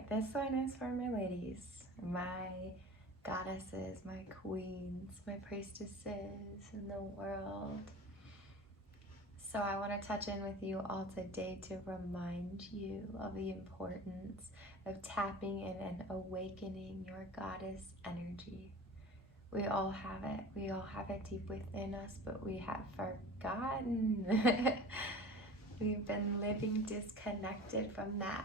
right, this one is for my ladies, my goddesses, my queens, my priestesses in the world. So I want to touch in with you all today to remind you of the importance of tapping in and awakening your goddess energy. We all have it. We all have it deep within us, but we have forgotten. We've been living disconnected from that.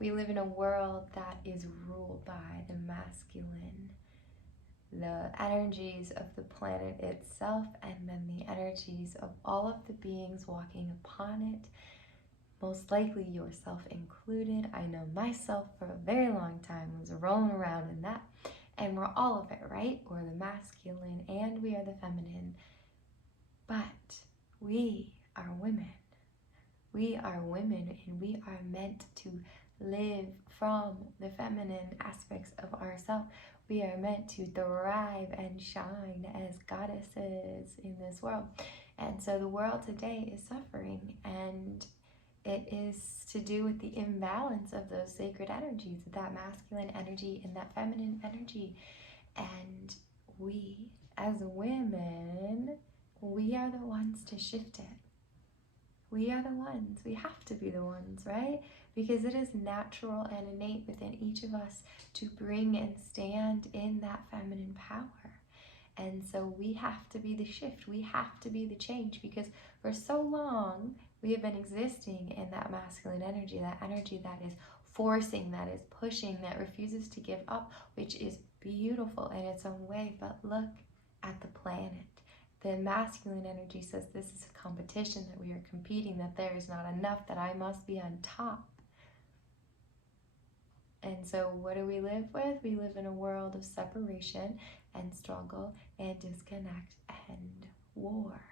We live in a world that is ruled by the masculine, the energies of the planet itself, and then the energies of all of the beings walking upon it, most likely yourself included. I know myself for a very long time was rolling around in that. And we're all of it, right? We're the masculine and we are the feminine. But we are women. We are women and we are meant to live from the feminine aspects of ourselves. We are meant to thrive and shine as goddesses in this world. And so the world today is suffering, and it is to do with the imbalance of those sacred energies, that masculine energy and that feminine energy. And we, as women, we are the ones to shift it. We are the ones. We have to be the ones, right? Because it is natural and innate within each of us to bring and stand in that feminine power. And so we have to be the shift. We have to be the change, because for so long, we have been existing in that masculine energy that is forcing, that is pushing, that refuses to give up, which is beautiful in its own way. But look at the planet. The masculine energy says this is a competition, that we are competing, that there is not enough, that I must be on top. And so what do we live with? We live in a world of separation and struggle and disconnect and war.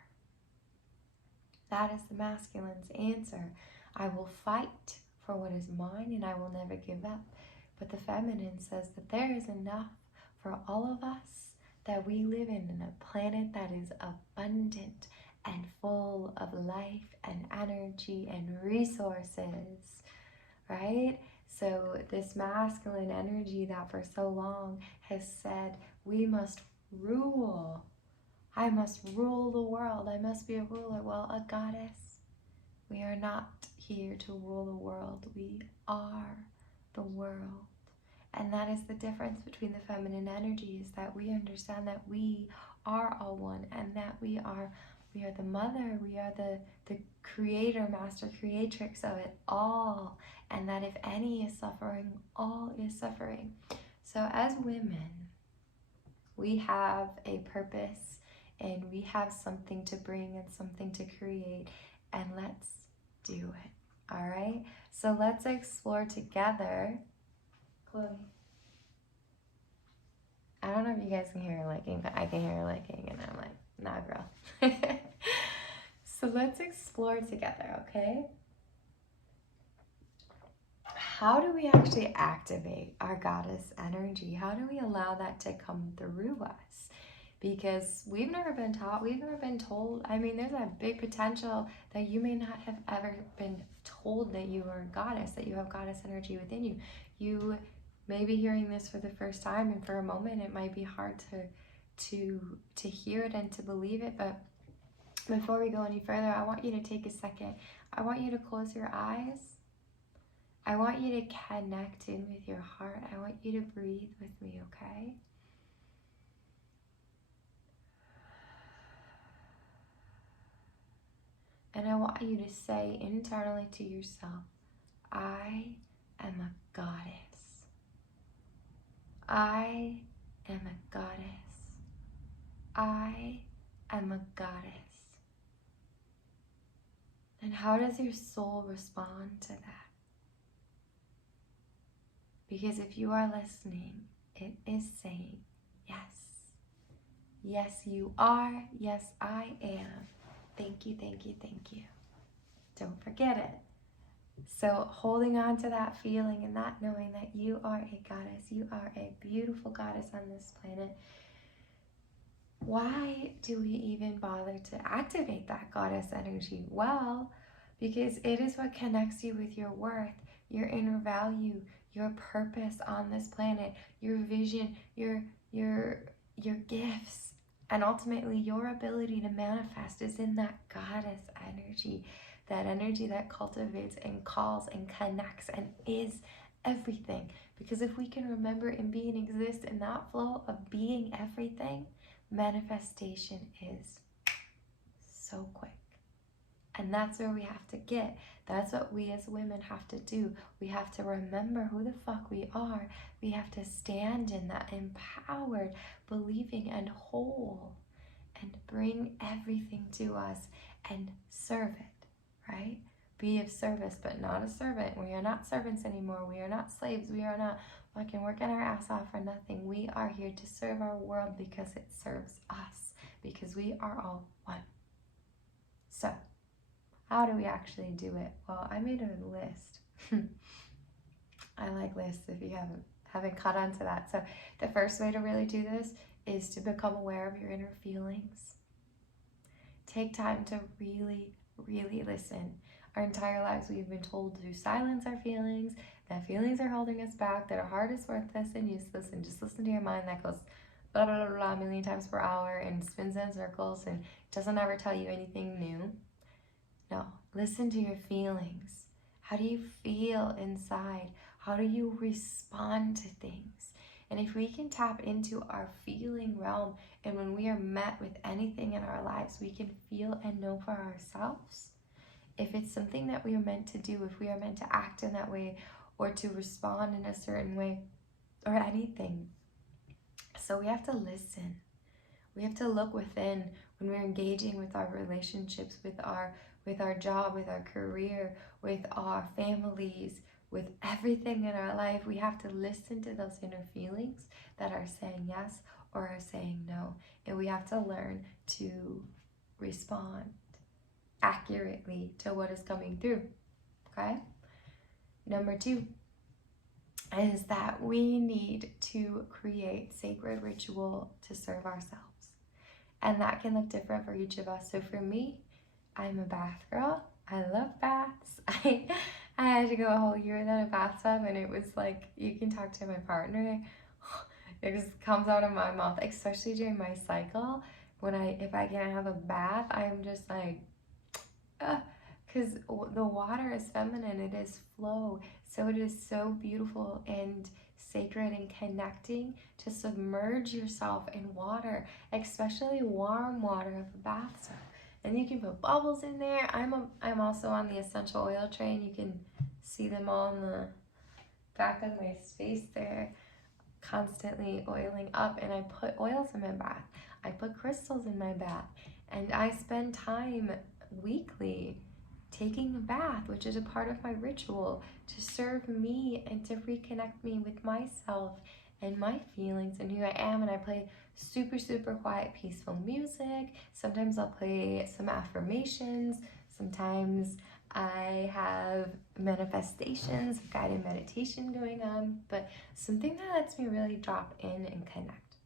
That is the masculine's answer. I will fight for what is mine and I will never give up. But the feminine says that there is enough for all of us, that we live in a planet that is abundant and full of life and energy and resources, right? So this masculine energy that for so long has said, we must rule. I must rule the world. I must be a ruler. Well, a goddess. We are not here to rule the world. We are the world. And that is the difference between the feminine energy, is that we understand that we are all one, and that we are the mother, we are the creator, master creatrix of it all. And that if any is suffering, all is suffering. So as women, we have a purpose, and we have something to bring and something to create, and let's do it. All right, so let's explore together. Chloe, I don't know if you guys can hear her licking, but I can hear her licking, and I'm like, nah, girl. So let's explore together, okay? How do we actually activate our goddess energy? How do we allow that to come through us? Because we've never been taught, we've never been told. I mean, there's a big potential that you may not have ever been told that you are a goddess, that you have goddess energy within you. You may be hearing this for the first time, and for a moment it might be hard to hear it and to believe it. But before we go any further, I want you to take a second. I want you to close your eyes. I want you to connect in with your heart. I want you to breathe with me, okay? And I want you to say internally to yourself, I am a goddess. I am a goddess. I am a goddess. And how does your soul respond to that? Because if you are listening, it is saying, yes. Yes, you are. Yes, I am. Thank you, thank you, thank you. Don't forget it. So holding on to that feeling and that knowing that you are a goddess, you are a beautiful goddess on this planet. Why do we even bother to activate that goddess energy? Well, because it is what connects you with your worth. your inner value, your purpose on this planet, your vision, your gifts, and ultimately your ability to manifest is in that goddess energy, that energy that cultivates and calls and connects and is everything. Because if we can remember and be and exist in that flow of being everything, manifestation is so quick. And that's where we have to get. That's what we as women have to do. We have to remember who the fuck we are. We have to stand in that empowered, believing, and whole, and bring everything to us and serve it, right? Be of service, but not a servant. We are not servants anymore. We are not slaves. We are not fucking working our ass off for nothing. We are here to serve our world because it serves us, because we are all one. So, how do we actually do it? Well, I made a list. I like lists if you haven't caught on to that. So the first way to really do this is to become aware of your inner feelings. Take time to really, really listen. Our entire lives we've been told to silence our feelings, that feelings are holding us back, that our heart is worthless and useless, and just listen to your mind that goes blah, blah, blah, blah, a million times per hour and spins in circles and doesn't ever tell you anything new. No, listen to your feelings. How do you feel inside? How do you respond to things? And if we can tap into our feeling realm, and when we are met with anything in our lives, we can feel and know for ourselves if it's something that we are meant to do, if we are meant to act in that way, or to respond in a certain way, or anything. So we have to listen. We have to look within when we're engaging with our relationships, with our job, with our career, with our families, with everything in our life. We have to listen to those inner feelings that are saying yes or are saying no. And we have to learn to respond accurately to what is coming through, okay? Number 2 is that we need to create sacred ritual to serve ourselves. And that can look different for each of us. So for me, I'm a bath girl. I love baths. I had to go a whole year without a bathtub, and it was like, you can talk to my partner. It just comes out of my mouth, especially during my cycle. If I can't have a bath, I'm just like, because the water is feminine, it is flow. So it is so beautiful and sacred and connecting to submerge yourself in water, especially warm water of a bathtub. And you can put bubbles in there. I'm also on the essential oil train. You can see them all in the back of my space there, constantly oiling up. And I put oils in my bath. I put crystals in my bath. And I spend time weekly taking a bath, which is a part of my ritual to serve me and to reconnect me with myself and my feelings and who I am. And I play super, super quiet, peaceful music. Sometimes I'll play some affirmations. Sometimes I have manifestations, guided meditation going on, but something that lets me really drop in and connect.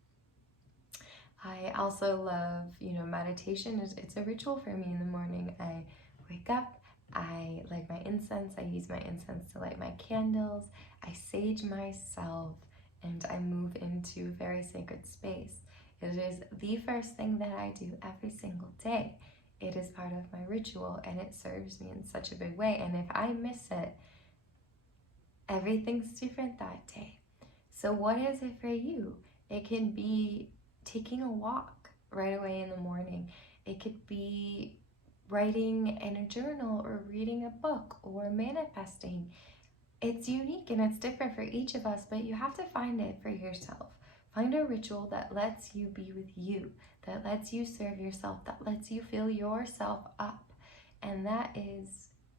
I also love, meditation. It's a ritual for me in the morning. I wake up, I light my incense, I use my incense to light my candles, I sage myself, and I move into a very sacred space. It is the first thing that I do every single day. It is part of my ritual, and it serves me in such a big way. And if I miss it, everything's different that day. So what is it for you? It can be taking a walk right away in the morning. It could be writing in a journal or reading a book or manifesting. It's unique and it's different for each of us, but you have to find it for yourself. Find a ritual that lets you be with you, that lets you serve yourself, that lets you fill yourself up. And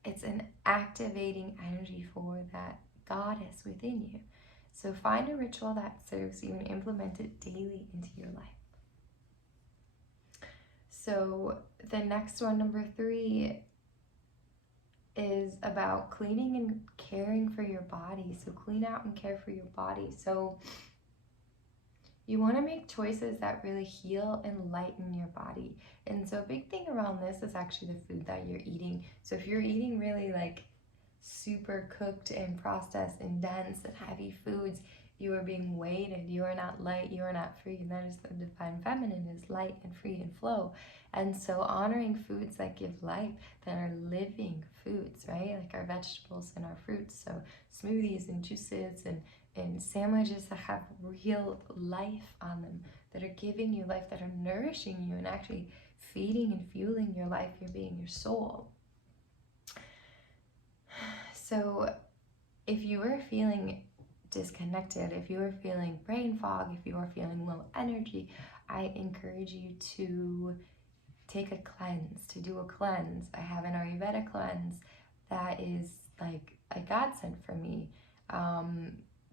it's an activating energy for that goddess within you. So find a ritual that serves you and implement it daily into your life. So the next one, number 3, is about cleaning and caring for your body. So clean out and care for your body. So you want to make choices that really heal and lighten your body. And so a big thing around this is actually the food that you're eating. So if you're eating really super cooked and processed and dense and heavy foods, you are being weighted. You are not light, you are not free. And that is the divine feminine, is light and free and flow. And so honoring foods that give life, that are living foods, right? Like our vegetables and our fruits. So smoothies and juices and sandwiches that have real life on them, that are giving you life, that are nourishing you and actually feeding and fueling your life, your being, your soul. So if you are feeling disconnected, if you are feeling brain fog, if you are feeling low energy, I encourage you to take a cleanse, to do a cleanse. I have an Ayurvedic cleanse that is like a godsend for me.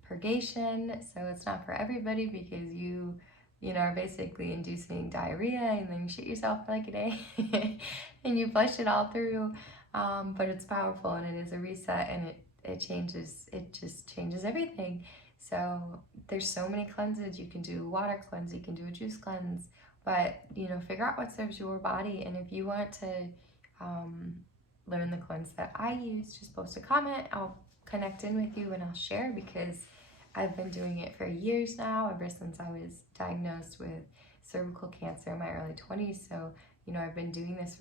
Purgation, so it's not for everybody because you are basically inducing diarrhea and then you shit yourself for like a day and you flush it all through. But it's powerful and it is a reset, and it just changes everything. So there's so many cleanses. You can do a water cleanse, you can do a juice cleanse, but figure out what serves your body. And if you want to learn the cleanse that I use, just post a comment. I'll connect in with you and I'll share, because I've been doing it for years now, ever since I was diagnosed with cervical cancer in my early 20s. So I've been doing this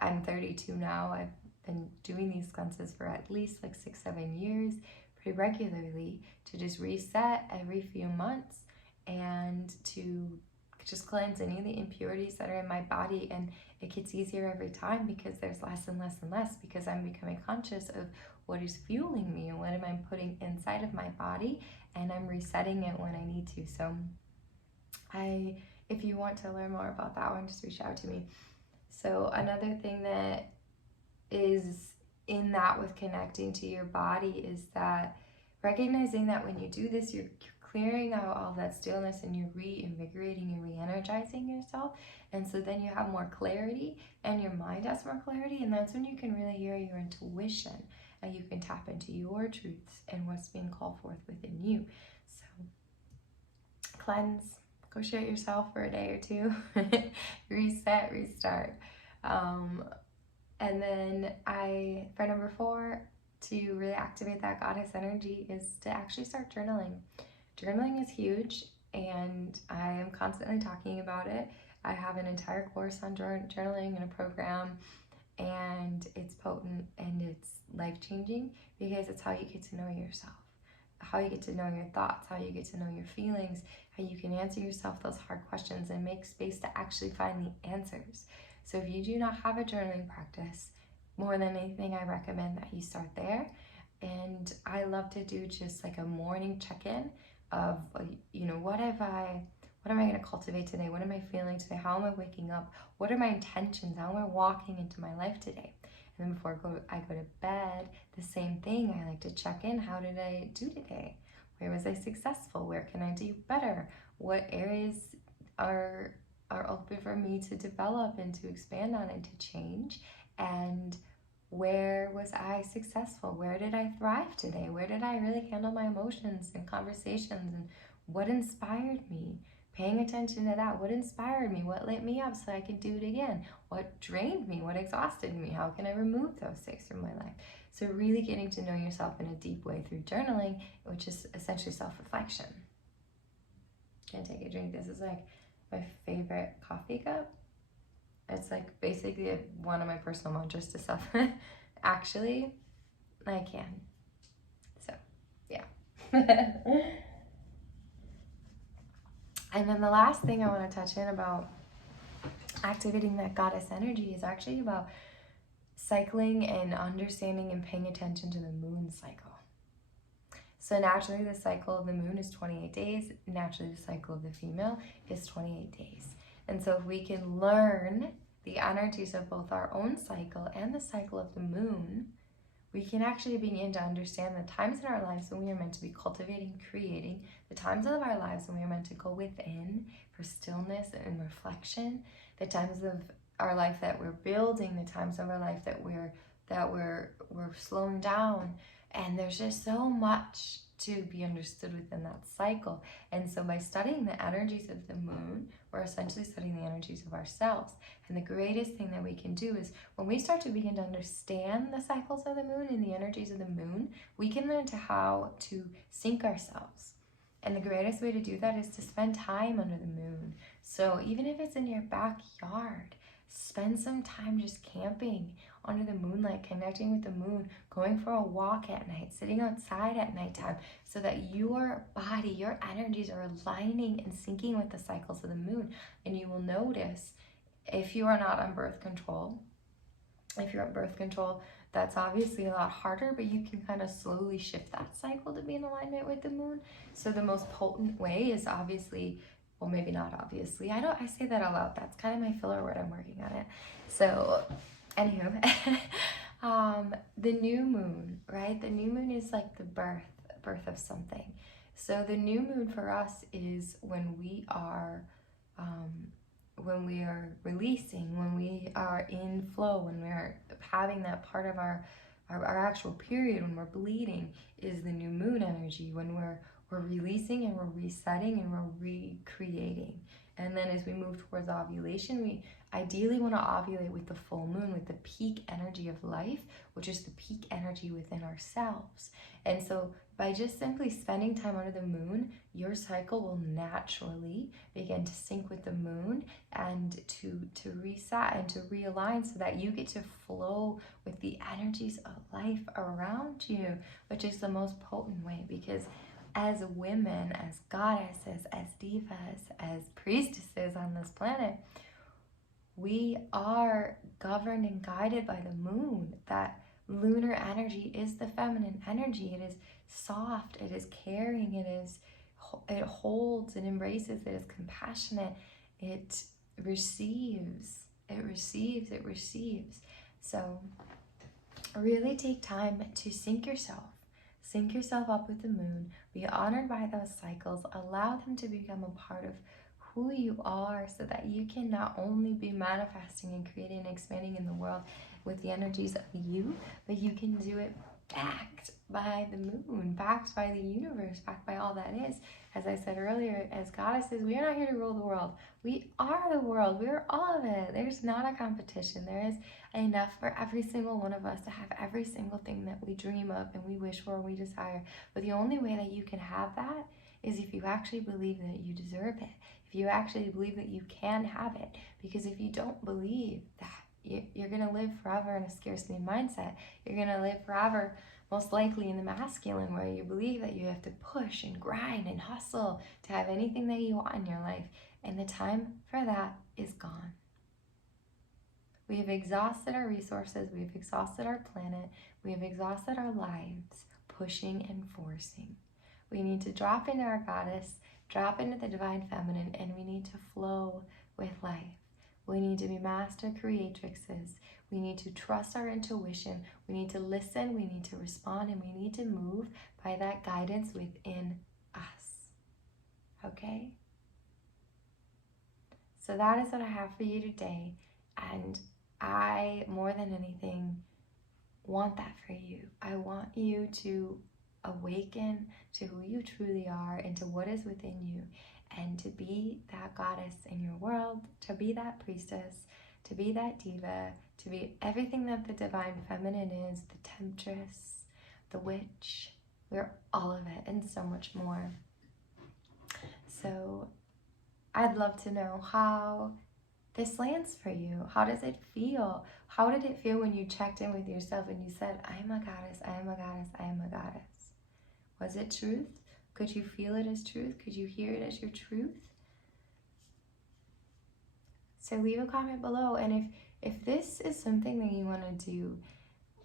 I'm 32 now. I've been doing these cleanses for at least like 6-7 years, pretty regularly, to just reset every few months and to just cleanse any of the impurities that are in my body. And it gets easier every time because there's less and less and less, because I'm becoming conscious of what is fueling me and what am I putting inside of my body, and I'm resetting it when I need to. So if you want to learn more about that one, just reach out to me. So another thing that is in that with connecting to your body is that recognizing that when you do this, you're clearing out all that stillness and you're reinvigorating and re-energizing yourself. And so then you have more clarity and your mind has more clarity, and that's when you can really hear your intuition and you can tap into your truths and what's being called forth within you. So cleanse, go shit yourself for a day or two, reset, restart. And then for number 4, to really activate that goddess energy, is to actually start journaling. Journaling is huge, and I am constantly talking about it. I have an entire course on journaling and a program, and it's potent and it's life-changing because it's how you get to know yourself, how you get to know your thoughts, how you get to know your feelings, how you can answer yourself those hard questions and make space to actually find the answers. So if you do not have a journaling practice, more than anything, I recommend that you start there. And I love to do just like a morning check-in of, what am I going to cultivate today? What am I feeling today? How am I waking up? What are my intentions? How am I walking into my life today? And then before I go to bed, the same thing. I like to check in. How did I do today? Where was I successful? Where can I do better? What areas are open for me to develop and to expand on and to change? And where was I successful? Where did I thrive today? Where did I really handle my emotions and conversations? And what inspired me? Paying attention to that. What inspired me? What lit me up so I can do it again? What drained me? What exhausted me? How can I remove those things from my life? So really getting to know yourself in a deep way through journaling, which is essentially self-reflection. Gonna take a drink. This is like my favorite coffee cup. It's like basically one of my personal mantras to self. Actually, I can. So, yeah. And then the last thing I want to touch in about activating that goddess energy is actually about cycling and understanding and paying attention to the moon cycle. So naturally, the cycle of the moon is 28 days. Naturally, the cycle of the female is 28 days. And so if we can learn the energies of both our own cycle and the cycle of the moon, we can actually begin to understand the times in our lives when we are meant to be cultivating, creating, the times of our lives when we are meant to go within for stillness and reflection, the times of our life that we're building, the times of our life that we're slowing down, And there's just so much to be understood within that cycle. And so by studying the energies of the moon, we're essentially studying the energies of ourselves. And the greatest thing that we can do is when we start to begin to understand the cycles of the moon and the energies of the moon, we can learn to how to sync ourselves. And the greatest way to do that is to spend time under the moon. So even if it's in your backyard, spend some time just camping under the moonlight, connecting with the moon, going for a walk at night, sitting outside at nighttime, so that your body, your energies are aligning and syncing with the cycles of the moon. And you will notice, if you are not on birth control, if you're on birth control, that's obviously a lot harder, but you can kind of slowly shift that cycle to be in alignment with the moon. So the most potent way is obviously, well, maybe not obviously. I say that out loud. That's kind of my filler word. I'm working on it. So, anywho, the new moon, right? The new moon is like the birth of something. So the new moon for us is when we are releasing, when we are in flow, when we're having that part of our actual period, when we're bleeding, is the new moon energy, when we're releasing and we're resetting and we're recreating. And then as we move towards ovulation, we ideally want to ovulate with the full moon, with the peak energy of life, which is the peak energy within ourselves. And so by just simply spending time under the moon, your cycle will naturally begin to sync with the moon and to reset and to realign, so that you get to flow with the energies of life around you, which is the most potent way. Because as women, as goddesses, as divas, as priestesses on this planet, we are governed and guided by the moon. That lunar energy is the feminine energy. It is soft, it is caring, it holds, it embraces, it is compassionate, it receives. So really take time to sync yourself up with the moon, be honored by those cycles, allow them to become a part of who you are, so that you can not only be manifesting and creating and expanding in the world with the energies of you, but you can do it backed by the moon, backed by the universe, backed by all that is. As I said earlier, as goddesses, we are not here to rule the world. We are the world. We are all of it. There's not a competition. There is enough for every single one of us to have every single thing that we dream of and we wish for and we desire. But the only way that you can have that is if you actually believe that you deserve it. If you actually believe that you can have it. Because if you don't believe that, you're going to live forever in a scarcity mindset. You're going to live forever, most likely, in the masculine, where you believe that you have to push and grind and hustle to have anything that you want in your life. And the time for that is gone. We have exhausted our resources. We've exhausted our planet. We have exhausted our lives pushing and forcing. We need to drop into our goddess, drop into the divine feminine, and we need to flow with life. We need to be master creatrixes. We need to trust our intuition. We need to listen. We need to respond. And we need to move by that guidance within us. Okay? So that is what I have for you today. And I, more than anything, want that for you. I want you to awaken to who you truly are and to what is within you, and to be that goddess in your world, to be that priestess, to be that diva, to be everything that the divine feminine is, the temptress, the witch. We're all of it and so much more. So I'd love to know how this lands for you. How does it feel? How did it feel when you checked in with yourself and you said, I am a goddess, I am a goddess, I am a goddess? Was it truth? Could you feel it as truth? Could you hear it as your truth? So leave a comment below. And if this is something that you want to do,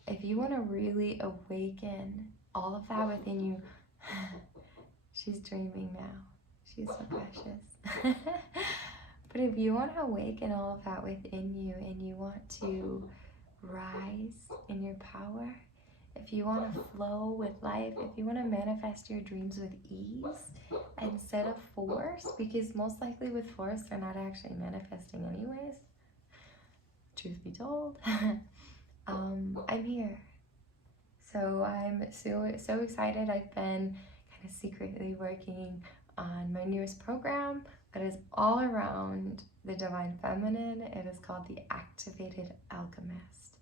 if you want to really awaken all of that within you, she's dreaming now. She's so precious. But if you want to awaken all of that within you and you want to rise in your power, if you want to flow with life, if you want to manifest your dreams with ease instead of force, because most likely with force, they're not actually manifesting anyways, truth be told, I'm here. So I'm so excited. I've been kind of secretly working on my newest program that is all around the divine feminine. It is called the Activated Alchemist.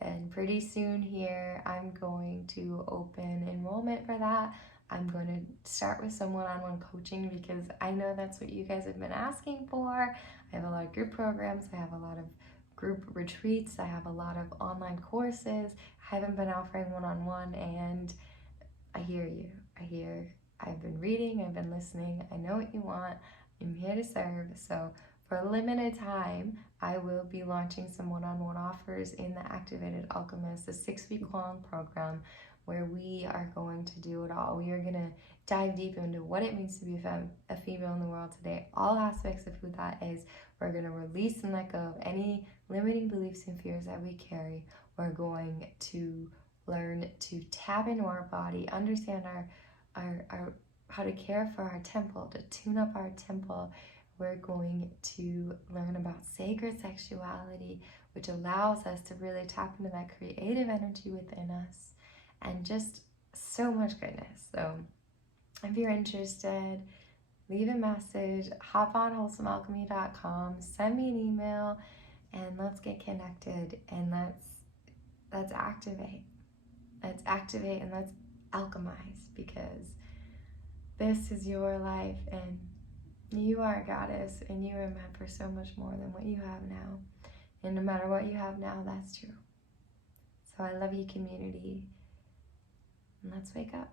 And pretty soon here, I'm going to open enrollment for that. I'm going to start with some one-on-one coaching because I know that's what you guys have been asking for. I have a lot of group programs. I have a lot of group retreats. I have a lot of online courses. I haven't been offering one-on-one, and I hear you. I've been reading, I've been listening. I know what you want. I'm here to serve. So for a limited time, I will be launching some one-on-one offers in the Activated Alchemist, a 6-week-long program where we are going to do it all. We are going to dive deep into what it means to be a female in the world today, all aspects of who that is. We're going to release and let go of any limiting beliefs and fears that we carry. We're going to learn to tap into our body, understand our how to care for our temple, to tune up our temple. We're going to learn about sacred sexuality, which allows us to really tap into that creative energy within us, and just so much goodness. So if you're interested, leave a message, hop on wholesomealchemy.com, send me an email, and let's get connected, and let's activate. Let's activate and let's alchemize, because this is your life and you are a goddess and you are meant for so much more than what you have now. And no matter what you have now, that's true. So I love you, community. And let's wake up.